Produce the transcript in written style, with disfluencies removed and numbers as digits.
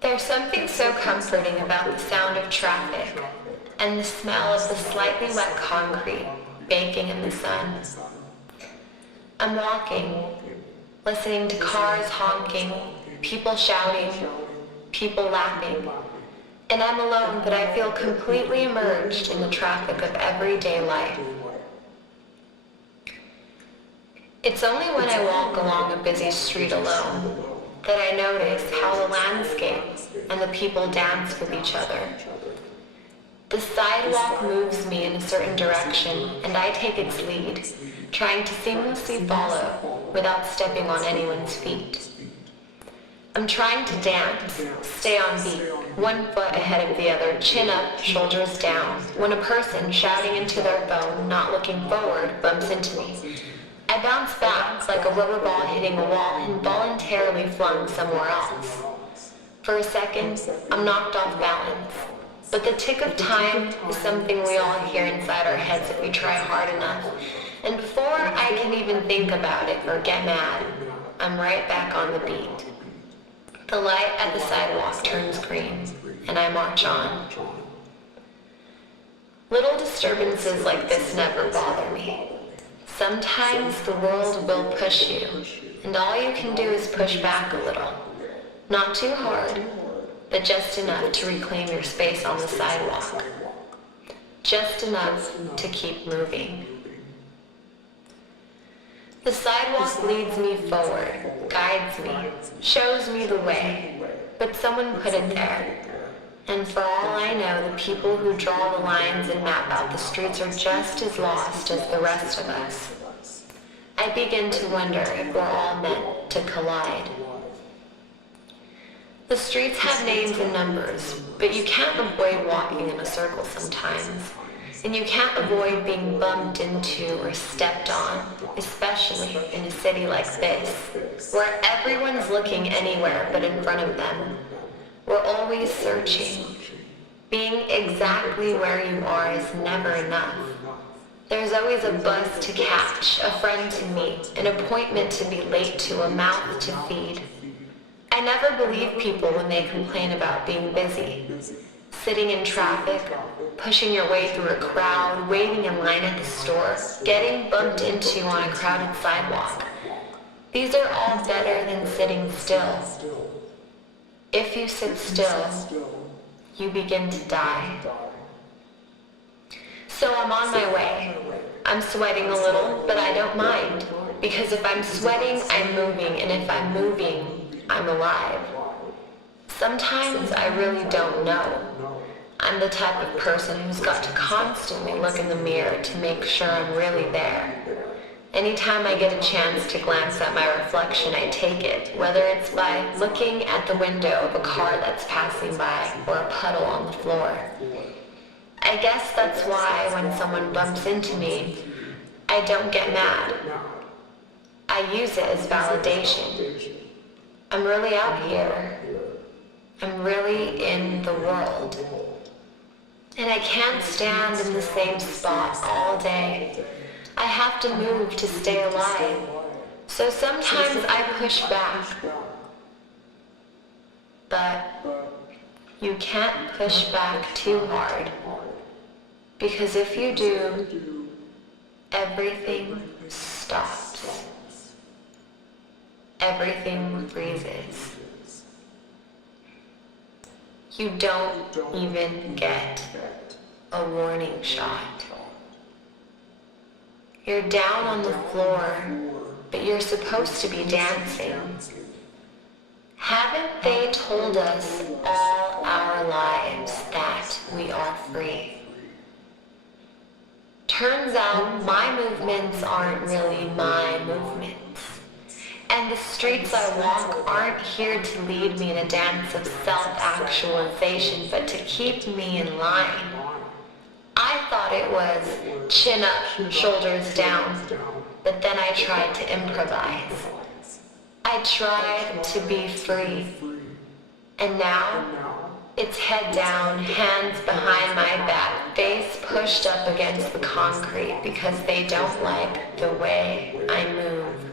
There's something so comforting about the sound of traffic and the smell of the slightly wet concrete baking in the sun. I'm walking, listening to cars honking, people shouting, people laughing, and I'm alone, but I feel completely immersed in the traffic of everyday life. It's only when I walk along a busy street alone that I notice how the landscape and the people dance with each other. The sidewalk moves me in a certain direction, and I take its lead, trying to seamlessly follow without stepping on anyone's feet. I'm trying to dance, stay on beat, 1 foot ahead of the other, chin up, shoulders down, when a person shouting into their phone, not looking forward, bumps into me. I bounce back like a rubber ball hitting a wall, involuntarily flung somewhere else. For a second, I'm knocked off balance. But the tick of time is something we all hear inside our heads if we try hard enough. And before I can even think about it or get mad, I'm right back on the beat. The light at the sidewalk turns green, and I march on. Little disturbances like this never bother me. Sometimes the world will push you, and all you can do is push back a little. Not too hard, but just enough to reclaim your space on the sidewalk. Just enough to keep moving. The sidewalk leads me forward, guides me, shows me the way, but someone put it there. And for all I know, the people who draw the lines and map out the streets are just as lost as the rest of us. I begin to wonder if we're all meant to collide. The streets have names and numbers, but you can't avoid walking in a circle sometimes. And you can't avoid being bumped into or stepped on, especially in a city like this, where everyone's looking anywhere but in front of them. We're always searching. Being exactly where you are is never enough. There's always a bus to catch, a friend to meet, an appointment to be late to, a mouth to feed. I never believe people when they complain about being busy. Sitting in traffic, pushing your way through a crowd, waiting in line at the store, getting bumped into on a crowded sidewalk. These are all better than sitting still. If you sit still, you begin to die. So I'm on my way. I'm sweating a little, but I don't mind. Because if I'm sweating, I'm moving, and if I'm moving, I'm alive. Sometimes I really don't know. I'm the type of person who's got to constantly look in the mirror to make sure I'm really there. Anytime I get a chance to glance at my reflection, I take it, whether it's by looking at the window of a car that's passing by or a puddle on the floor. I guess that's why when someone bumps into me, I don't get mad. I use it as validation. I'm really out here. I'm really in the world. And I can't stand in the same spot all day. I have to move to stay alive. So sometimes I push back. But you can't push back too hard. Because if you do, everything stops. Everything freezes. You don't even get a warning shot. You're down on the floor, but you're supposed to be dancing. Haven't they told us all our lives that we are free? Turns out my movements aren't really my movements. And the streets I walk aren't here to lead me in a dance of self-actualization, but to keep me in line. I thought it was chin up, shoulders down, but then I tried to improvise. I tried to be free. And now, it's head down, hands behind my back, face pushed up against the concrete because they don't like the way I move.